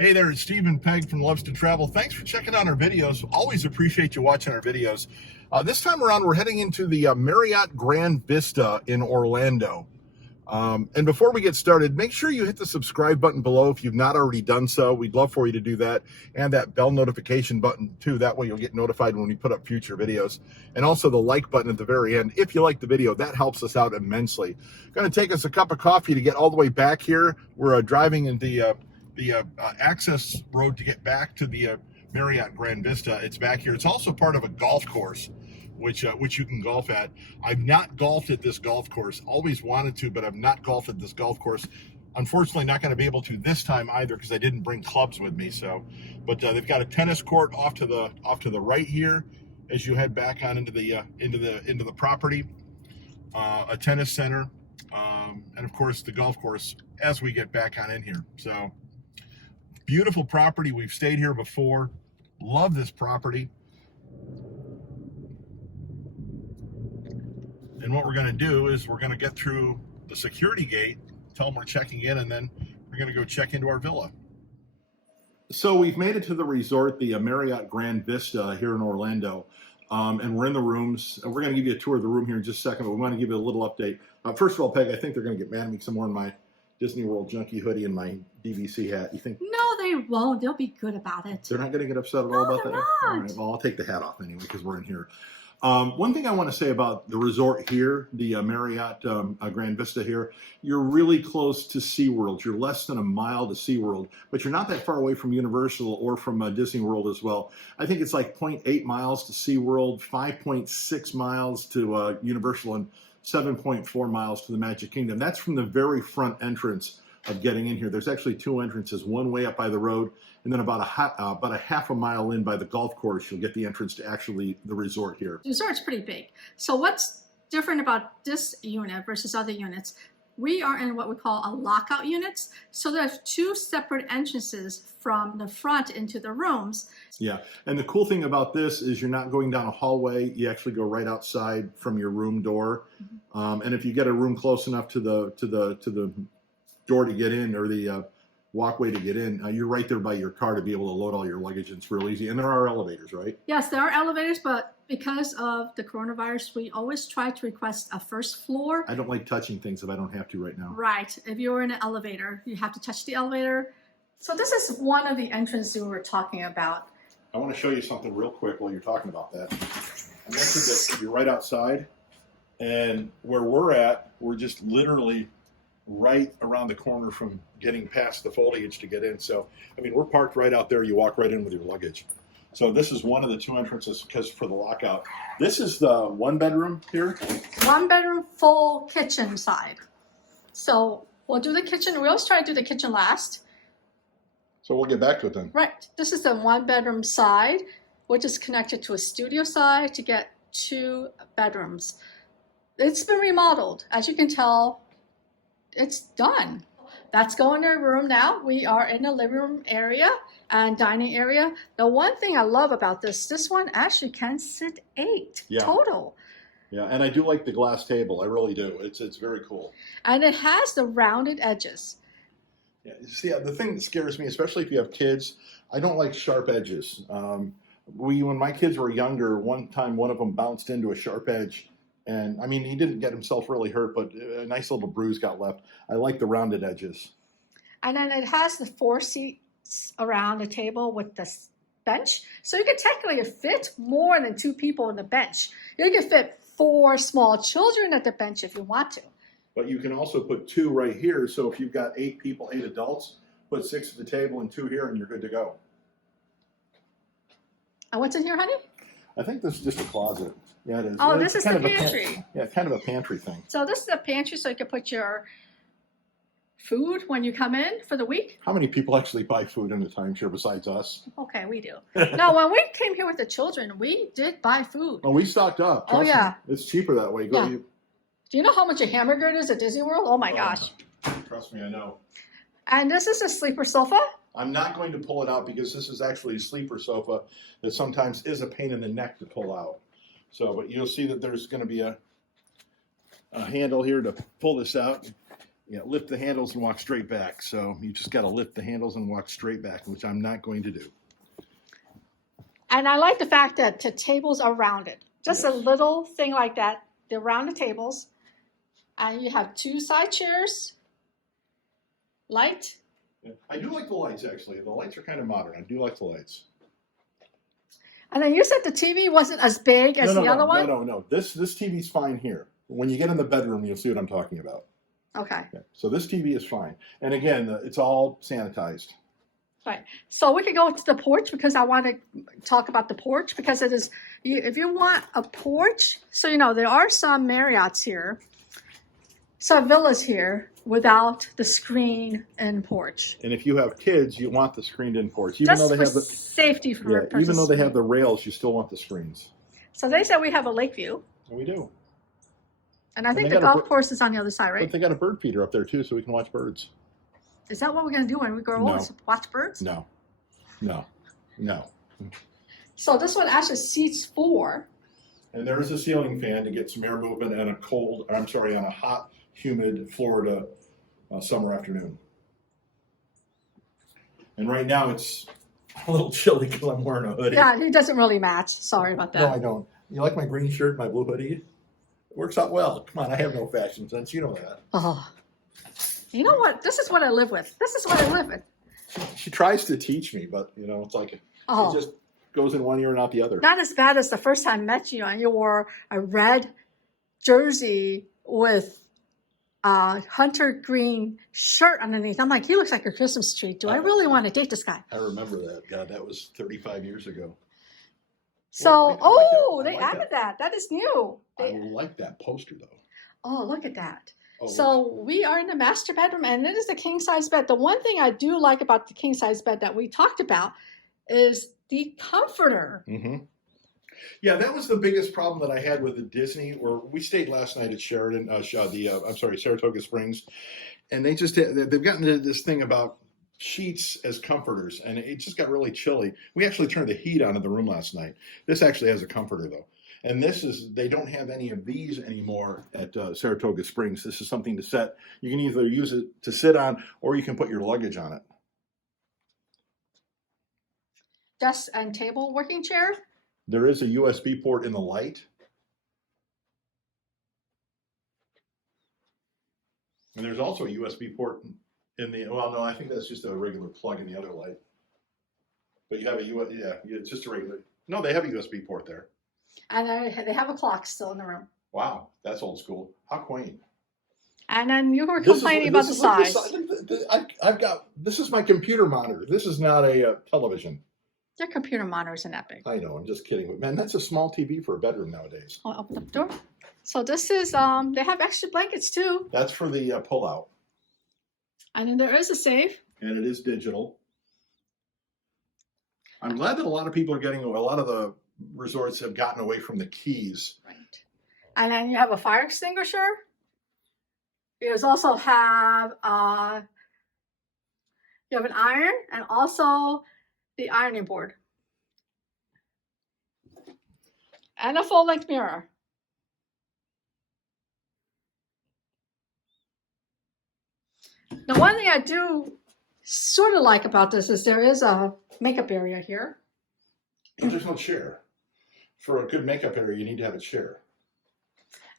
Hey there, it's Steve and Peg from Loves to Travel. Thanks for checking out our videos. Always appreciate you watching our videos. This time around, we're heading into the Marriott Grande Vista in Orlando. And before we get started, make sure you hit the subscribe button below if you've not already done so. We'd love for you to do that. And that bell notification button too. That way you'll get notified when we put up future videos. And also the like button at the very end. If you like the video, that helps us out immensely. Going to take us a cup of coffee to get all the way back here. We're driving in the access road to get back to the Marriott Grande Vista. It's back here. It's also part of a golf course, which you can golf at. I've not golfed at this golf course. Always wanted to, but I've not golfed at this golf course. Unfortunately, not going to be able to this time either because I didn't bring clubs with me. So, but they've got a tennis court off to the right here as you head back on into the property. A tennis center, and of course the golf course as we get back on in here. So. Beautiful property. We've stayed here before. Love this property. And what we're going to do is we're going to get through the security gate, tell them we're checking in, and then we're going to go check into our villa. So we've made it to the resort, the Marriott Grande Vista here in Orlando. And we're in the rooms. And we're going to give you a tour of the room here in just a second, but we want to give you a little update. First of all, Peg, I think they're going to get mad at me because I'm wearing my Disney World junkie hoodie and my DVC hat. You think? No, they won't. They'll be good about it. They're not going to get upset at all about that? Not. All right, well, I'll take the hat off anyway because we're in here. One thing I want to say about the resort here, the Marriott Grande Vista here, you're really close to SeaWorld. You're less than a mile to SeaWorld, but you're not that far away from Universal or from Disney World as well. I think it's like 0.8 miles to SeaWorld, 5.6 miles to Universal, and 7.4 miles to the Magic Kingdom. That's from the very front entrance of getting in here. There's actually two entrances, one way up by the road, and then about a half a mile in by the golf course, you'll get the entrance to actually the resort here. The resort's pretty big. So what's different about this unit versus other units? We are in what we call a lockout units. So there's two separate entrances from the front into the rooms. Yeah, and the cool thing about this is you're not going down a hallway. You actually go right outside from your room door. And if you get a room close enough to the door to get in, or the walkway to get in, you're right there by your car to be able to load all your luggage. It's real easy. And there are elevators, right? Yes, there are elevators, but because of the coronavirus, we always try to request a first floor. I don't like touching things if I don't have to right now. Right. If you're in an elevator, you have to touch the elevator. So this is one of the entrances we were talking about. I want to show you something real quick while you're talking about that. I mentioned that you're right outside, and where we're at, we're just literally right around the corner from getting past the foliage to get in. So, I mean, we're parked right out there. You walk right in with your luggage. So this is one of the two entrances because for the lockout. This is the one bedroom here. One bedroom, full kitchen side. So we'll do the kitchen. We always try to do the kitchen last. So we'll get back to it then. Right. This is the one bedroom side, which is connected to a studio side to get two bedrooms. It's been remodeled. As you can tell, it's done. That's going to our room now. We are in the living room area and dining area. The one thing I love about this one actually can sit 8 total. Yeah, and I do like the glass table. I really do. It's very cool. And it has the rounded edges. Yeah, see, the thing that scares me, especially if you have kids, I don't like sharp edges. When my kids were younger, one time one of them bounced into a sharp edge. And I mean, he didn't get himself really hurt, but a nice little bruise got left. I like the rounded edges. And then it has the 4 seats around the table with the bench. So you can technically fit more than 2 people on the bench. You can fit 4 small children at the bench if you want to. But you can also put 2 right here. So if you've got 8 people, 8 adults, put 6 at the table and 2 here and you're good to go. And what's in here, honey? I think this is just a closet. Yeah, it is. Oh, it's this is the pantry. Yeah, kind of a pantry thing. So this is a pantry so you can put your food when you come in for the week. How many people actually buy food in the timeshare besides us? Okay, we do. Now, when we came here with the children, we did buy food. Oh, we stocked up. Oh, yeah. Me. It's cheaper that way. Yeah. Do you know how much a hamburger is at Disney World? Oh, my gosh. Trust me, I know. And this is a sleeper sofa. I'm not going to pull it out because this is actually a sleeper sofa that sometimes is a pain in the neck to pull out. So, but you'll see that there's going to be a handle here to pull this out. lift the handles and walk straight back. So you just got to lift the handles and walk straight back, which I'm not going to do. And I like the fact that the tables are rounded. Just a Yes. little thing like that. They're rounded tables. And you have 2 side chairs. Light. Yeah. I do like the lights, actually. The lights are kind of modern. I do like the lights. And then you said the TV wasn't as big as the other one? No. This TV's fine here. When you get in the bedroom, you'll see what I'm talking about. Okay. Yeah. So this TV is fine. And again, it's all sanitized. Right. So we could go to the porch because I want to talk about the porch because it is, if you want a porch, so there are some Marriotts here, some villas here without the screen and porch. And if you have kids, you want the screened-in porch, Just for safety purposes. even though they have the rails, you still want the screens. So they said we have a lake view. And we do. And I think the golf course is on the other side, right? But they got a bird feeder up there too, so we can watch birds. Is that what we're going to do when we grow old? Is watch birds? No. So this one actually seats 4. And there is a ceiling fan to get some air movement and on a hot, humid Florida summer afternoon. And right now it's a little chilly because I'm wearing a hoodie. Yeah, he doesn't really match. Sorry about that. No, I don't. You like my green shirt, my blue hoodie? It works out well. Come on, I have no fashion sense. You know that. Oh. You know what? This is what I live with. This is what I live with. She tries to teach me, but it's like it just goes in one ear and out the other. Not as bad as the first time I met you and you wore a red jersey with a hunter green shirt underneath. I'm like, he looks like a Christmas tree. Do I really want to date this guy? I remember that. God, that was 35 years ago. So, they they added that. That is new. I like that poster, though. Oh, look at that. Oh, so we are in the master bedroom, and it is a king-size bed. The one thing I do like about the king-size bed that we talked about is the comforter. Mm-hmm. Yeah, that was the biggest problem that I had with the Disney. Where we stayed last night at Saratoga Springs, and they've gotten to this thing about sheets as comforters, and it just got really chilly. We actually turned the heat on in the room last night. This actually has a comforter though. And they don't have any of these anymore at Saratoga Springs. This is something to set. You can either use it to sit on or you can put your luggage on it. Desk and table working chair. There is a USB port in the light. And there's also a USB port in no, I think that's just a regular plug in the other light. But you have it's just a regular. No, they have a USB port there. And they have a clock still in the room. Wow, that's old school. How quaint. And then you were complaining about the size. This is my computer monitor. This is not a television. Your computer monitor isn't that big. I know, I'm just kidding. Man, that's a small TV for a bedroom nowadays. I'll open up the door. So this is, they have extra blankets too. That's for the pull-out. And then there is a safe. And it is digital. I'm glad that a lot of the resorts have gotten away from the keys. Right. And then you have a fire extinguisher. You also have you have an iron and also the ironing board. And a full-length mirror. The one thing I do sort of like about this is there is a makeup area here. But there's no chair. For a good makeup area, you need to have a chair.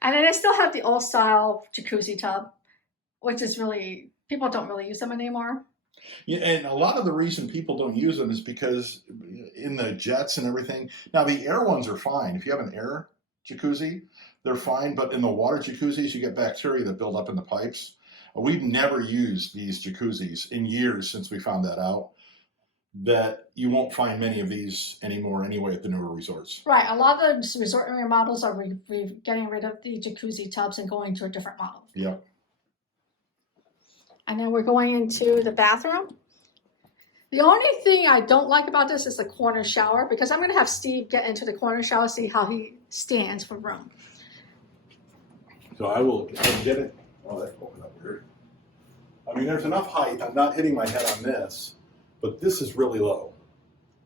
And then I still have the old style jacuzzi tub, which is people don't really use them anymore. Yeah, and a lot of the reason people don't use them is because in the jets and everything. Now, the air ones are fine. If you have an air jacuzzi, they're fine. But in the water jacuzzis, you get bacteria that build up in the pipes. We've never used these jacuzzis in years since we found that out. That you won't find many of these anymore anyway at the newer resorts. Right. A lot of the resort area models are getting rid of the jacuzzi tubs and going to a different model. Yep. And then we're going into the bathroom. The only thing I don't like about this is the corner shower, because I'm going to have Steve get into the corner shower, see how he stands for room. So I will get it. Oh, that opened up weird. I mean, there's enough height. I'm not hitting my head on this, but this is really low.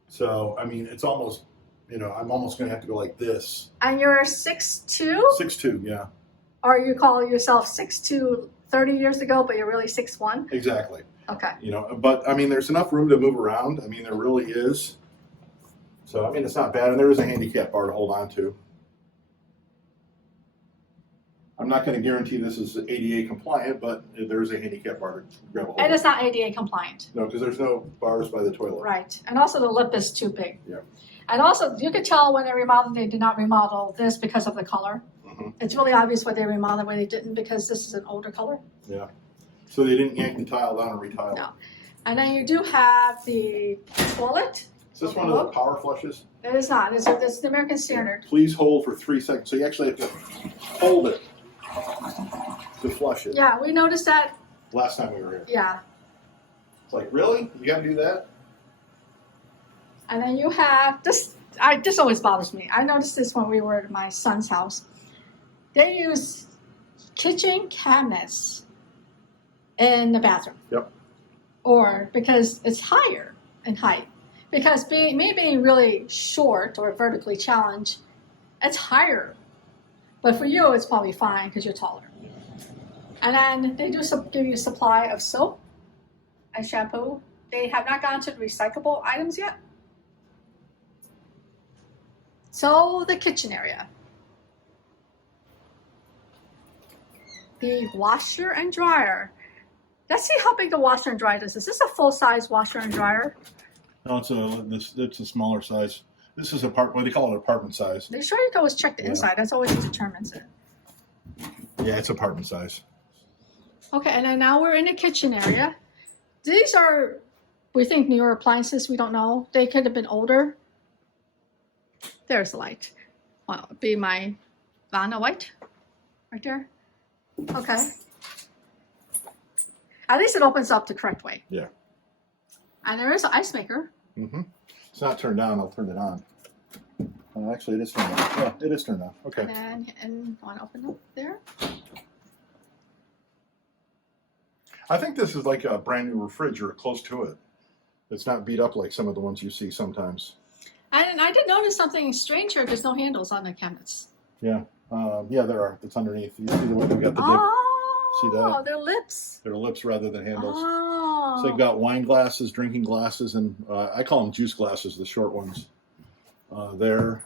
So, I mean, it's almost, I'm almost going to have to go like this. And you're 6'2"? 6'2", yeah. Or you call yourself 6'2", 30 years ago, but you're really 6'1"? Exactly. Okay. You know, but I mean, there's enough room to move around. I mean, there really is. So, I mean, it's not bad. And there is a handicap bar to hold on to. I'm not going to guarantee this is ADA compliant, but there is a handicap bar to grab a hold of. And it's not ADA compliant. No, because there's no bars by the toilet. Right. And also the lip is too big. Yeah. And also, you could tell when they remodeled, they did not remodel this because of the color. Mm-hmm. It's really obvious why they remodeled, why they didn't, because this is an older color. Yeah. So they didn't yank the tile down and retile. No. And then you do have the toilet. Is this one of the power flushes? It is not. It's the American Standard. Please hold for 3 seconds. So you actually have to hold it to flush it. Yeah, we noticed that. Last time we were here. Yeah. It's like, really? You got to do that? And then you have this. This always bothers me. I noticed this when we were at my son's house. They use kitchen cabinets in the bathroom. Yep. Or because it's higher in height. Because me being really short or vertically challenged, it's higher. But for you, it's probably fine because you're taller. And then they do give you a supply of soap and shampoo. They have not gone to the recyclable items yet. So the kitchen area. The washer and dryer. Let's see how big the washer and dryer is. Is this a full-size washer and dryer? No, it's a smaller size. This is what they call it, apartment size. They sure you can always check the inside. That's always what determines it. Yeah, it's apartment size. Okay, and then now we're in the kitchen area. These are, we think, newer appliances. We don't know. They could have been older. There's the light. Well, it'll be my Vanna white right there. Okay. At least it opens up the correct way. Yeah. And there is an ice maker. Mm-hmm. It's not turned on. I'll turn it on. Actually, it is turned on. Yeah, it is turned on. Okay. And want to open up there? I think this is like a brand new refrigerator, close to it. It's not beat up like some of the ones you see sometimes. And I did notice something strange here. There's no handles on the cabinets. Yeah. Yeah, there are. It's underneath. You see the way they've got the dip? Oh, See that? they're lips. They're lips rather than handles. Oh. So they've got wine glasses, drinking glasses, and I call them juice glasses, the short ones. There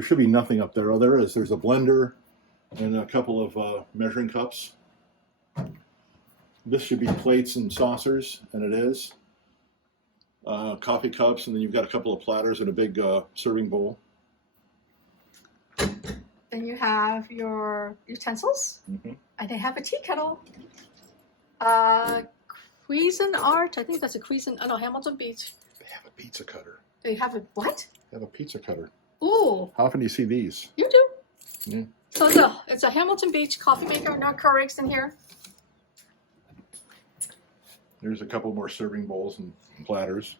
should be nothing up there. Oh, there is. There's a blender and a couple of measuring cups. This should be plates and saucers, and it is. Coffee cups, and then you've got a couple of platters and a big serving bowl. Then you have your utensils, and they have a tea kettle. Cuisinart, I think that's a Cuisinart. Oh no, Hamilton Beach. They have a pizza cutter. They have a what? They have a pizza cutter. Ooh. How often do you see these? You do. Yeah. So it's a Hamilton Beach coffee maker. No Keurigs in here. There's a couple more serving bowls and platters.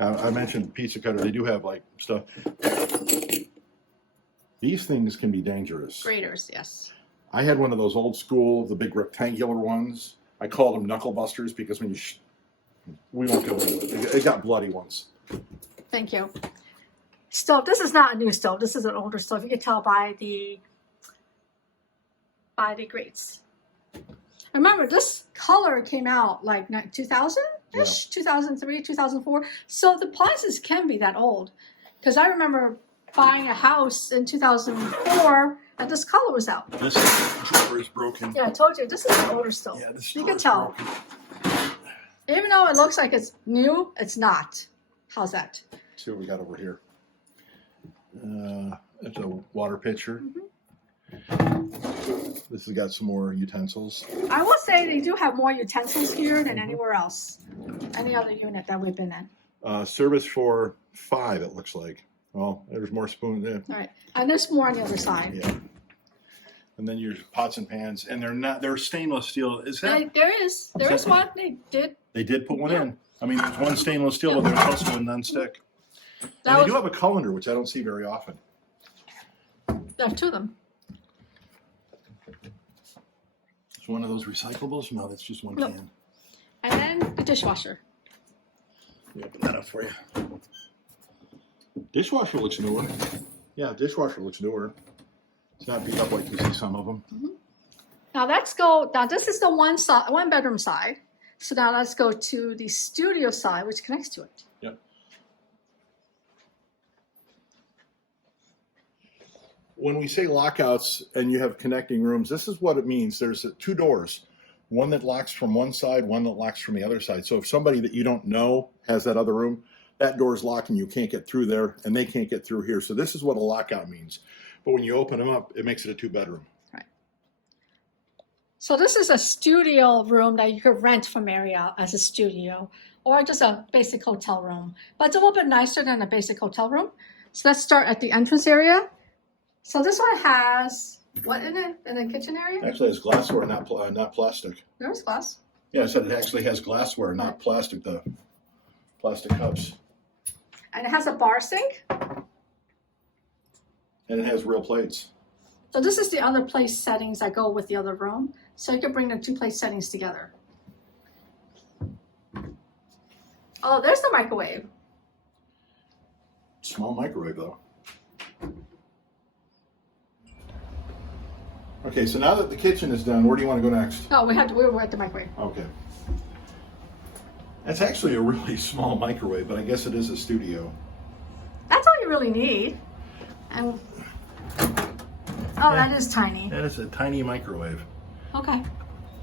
I mentioned pizza cutter. They do have like stuff. These things can be dangerous. Graters, yes. I had one of those old school, the big rectangular ones. I called them knuckle busters because when you, we won't go into it. It got bloody once. Thank you. Stove. This is not a new stove. This is an older stove. You can tell by the grates. Remember, this color came out like 2000-ish, 2003, 2004. So the appliances can be that old. Because I remember buying a house in 2004 and this color was out. This drawer is broken. Yeah, I told you, this is an older stove. Yeah, this you can tell. Broken. Even though it looks like it's new, it's not. How's that? Let's see what we got over here. It's a water pitcher. This has got some more utensils. I will say they do have more utensils here than anywhere else. Any other unit that we've been in. Service for 5, it looks like. Well, there's more spoons there. All right. And there's more on the other side. Yeah. And then your pots and pans. And they're stainless steel. Is that? There is one. They did put one in. I mean, there's one stainless steel, but there's also a non-stick. And they do have a colander, which I don't see very often. There are 2 of them. It's one of those recyclables? No, that's just one can. And then the dishwasher. Let me open that up for you. Dishwasher looks newer. Yeah, dishwasher looks newer. It's not beat up like you see some of them. Now this is the one bedroom side. So now let's go to the studio side, which connects to it. Yep. When we say lockouts and you have connecting rooms, this is what it means. There's two doors, one that locks from one side, one that locks from the other side. So if somebody that you don't know has that other room, that door is locked and you can't get through there and they can't get through here. So this is what a lockout means. But when you open them up, it makes it a 2-bedroom. Right. So this is a studio room that you could rent from Marriott as a studio or just a basic hotel room. But it's a little bit nicer than a basic hotel room. So let's start at the entrance area. So this one has what in it? In the kitchen area? Actually, it has glassware, not plastic. There's glass. Yeah, I said it actually has glassware, not plastic, the plastic cups. And it has a bar sink. And it has real plates. So this is the other place settings that go with the other room. So you can bring the two place settings together. Oh, there's the microwave. Small microwave, though. Okay, so now that the kitchen is done, where do you want to go next? No, we're at the microwave. Okay. That's actually a really small microwave, but I guess it is a studio. That's all you really need. And that is tiny. That is a tiny microwave. Okay.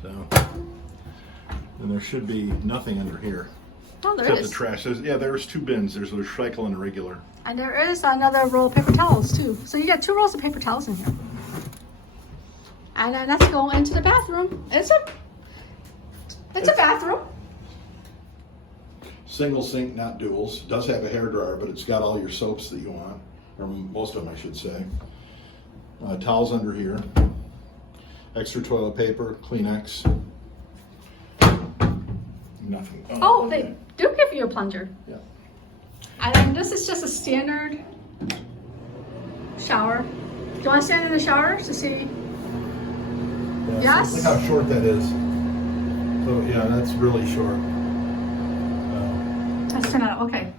So, and there should be nothing under here. Oh, there except is. the trash. There's 2 bins. There's a recycle and a regular. And there is another roll of paper towels too. So you got 2 rolls of paper towels in here. And then let's go into the bathroom. It's a bathroom. Single sink, not duals. Does have a hairdryer, but it's got all your soaps that you want, or most of them, I should say. Towels under here. Extra toilet paper, Kleenex. Nothing. Oh, they do give you a plunger. Yeah. And then this is just a standard shower. Do you want to stand in the shower to see? Yeah, Yes. So look how short that is. So yeah, that's really short. Let's turn it up. Okay.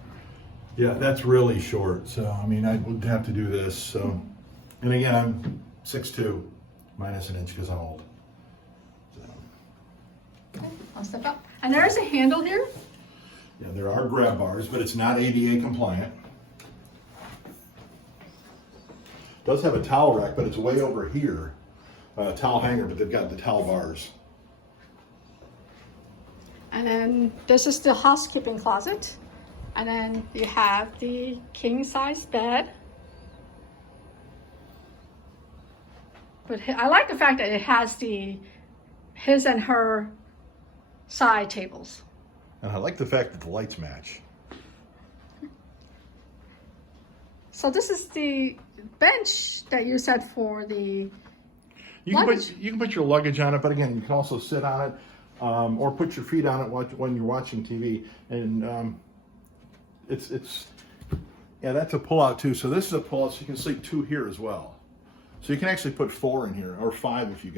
Yeah, that's really short. So I mean, I would have to do this. So, and again, I'm 6'2", minus an inch because I'm old. So. Okay, I'll step up. And there is a handle here. Yeah, there are grab bars, but it's not ADA compliant. It does have a towel rack, but it's way over here. Towel hanger, but they've got the towel bars. And then this is the housekeeping closet. And then you have the king size bed. But I like the fact that it has his and her side tables. And I like the fact that the lights match. So this is the bench that you said for the You can put your luggage on it, but again, you can also sit on it or put your feet on it when you're watching TV. And that's a pull-out too. So this is a pull-out, so you can sleep 2 here as well. So you can actually put 4 in here, or 5 if you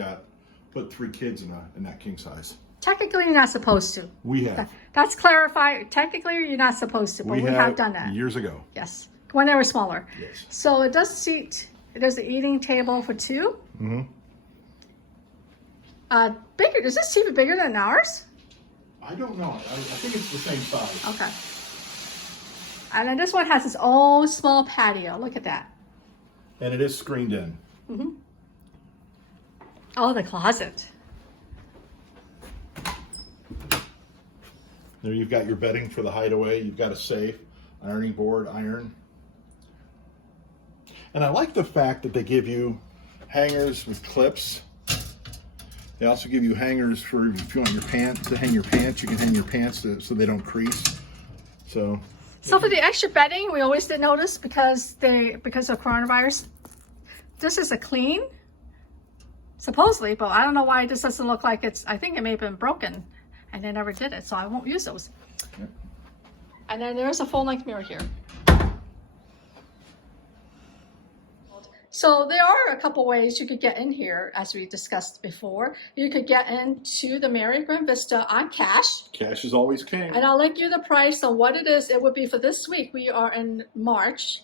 put 3 kids in that king size. Technically, you're not supposed to. We have. That's clarified. Technically, you're not supposed to, but we have done that. Years ago. Yes, when they were smaller. Yes. So it does seat. There's an eating table for 2. Mm-hmm. Bigger. Is this even bigger than ours? I don't know. I think it's the same size. Okay. And then this one has its own small patio. Look at that. And it is screened in. Mm-hmm. Oh, the closet. There you've got your bedding for the hideaway. You've got a safe, ironing board, iron. And I like the fact that they give you hangers with clips. They also give you hangers for if you want your pants to hang your pants. You can hang your pants so they don't crease. So for the extra bedding, we always did notice because of coronavirus. This is a clean, supposedly, but I don't know why this doesn't look like it's. I think it may have been broken, and they never did it, so I won't use those. Yep. And then there's a full-length mirror here. So there are a couple ways you could get in here, as we discussed before. You could get into the Marriott Grande Vista on cash. Cash is always king. And I'll link you the price on what it is. It would be for this week. We are in March.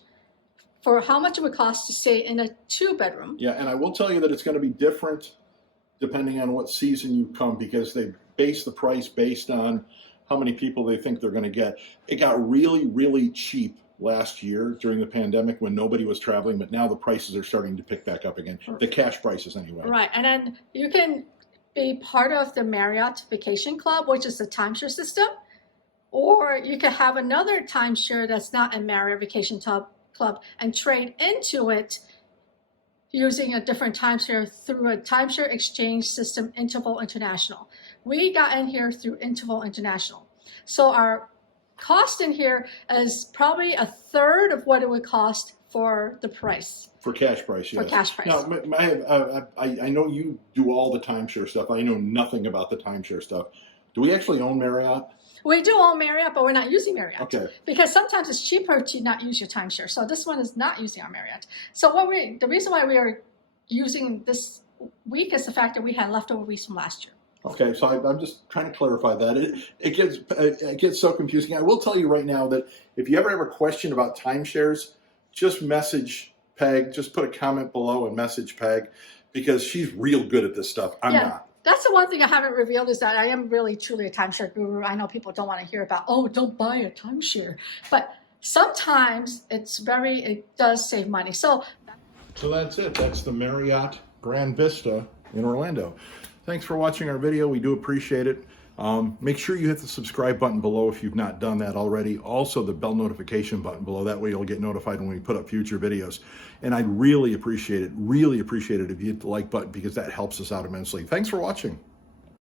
For how much it would cost to stay in a 2-bedroom. Yeah, and I will tell you that it's going to be different depending on what season you come, because they base the price based on how many people they think they're going to get. It got really, really cheap last year during the pandemic when nobody was traveling, but now the prices are starting to pick back up again. The cash prices anyway. Right, and then you can be part of the Marriott Vacation Club, which is a timeshare system, or you can have another timeshare that's not a Marriott Vacation Club and trade into it using a different timeshare through a timeshare exchange system, Interval International. We got in here through Interval International. So our cost in here is probably a third of what it would cost for the price. For cash price, yes. For cash price. Now, I know you do all the timeshare stuff. I know nothing about the timeshare stuff. Do we actually own Marriott? We do own Marriott, but we're not using Marriott. Okay. Because sometimes it's cheaper to not use your timeshare. So this one is not using our Marriott. So the reason why we are using this week is the fact that we had leftover weeks from last year. Okay, so I'm just trying to clarify that. It gets so confusing. I will tell you right now that if you ever have a question about timeshares, just message Peg. Just put a comment below and message Peg, because she's real good at this stuff. I'm not. That's the one thing I haven't revealed, is that I am really truly a timeshare guru. I know people don't want to hear about, oh, don't buy a timeshare. But sometimes it does save money. So that's it. That's the Marriott Grande Vista in Orlando. Thanks for watching our video. We do appreciate it. Make sure you hit the subscribe button below if you've not done that already. Also the bell notification button below. That way you'll get notified when we put up future videos. And I'd really appreciate it if you hit the like button, because that helps us out immensely. Thanks for watching.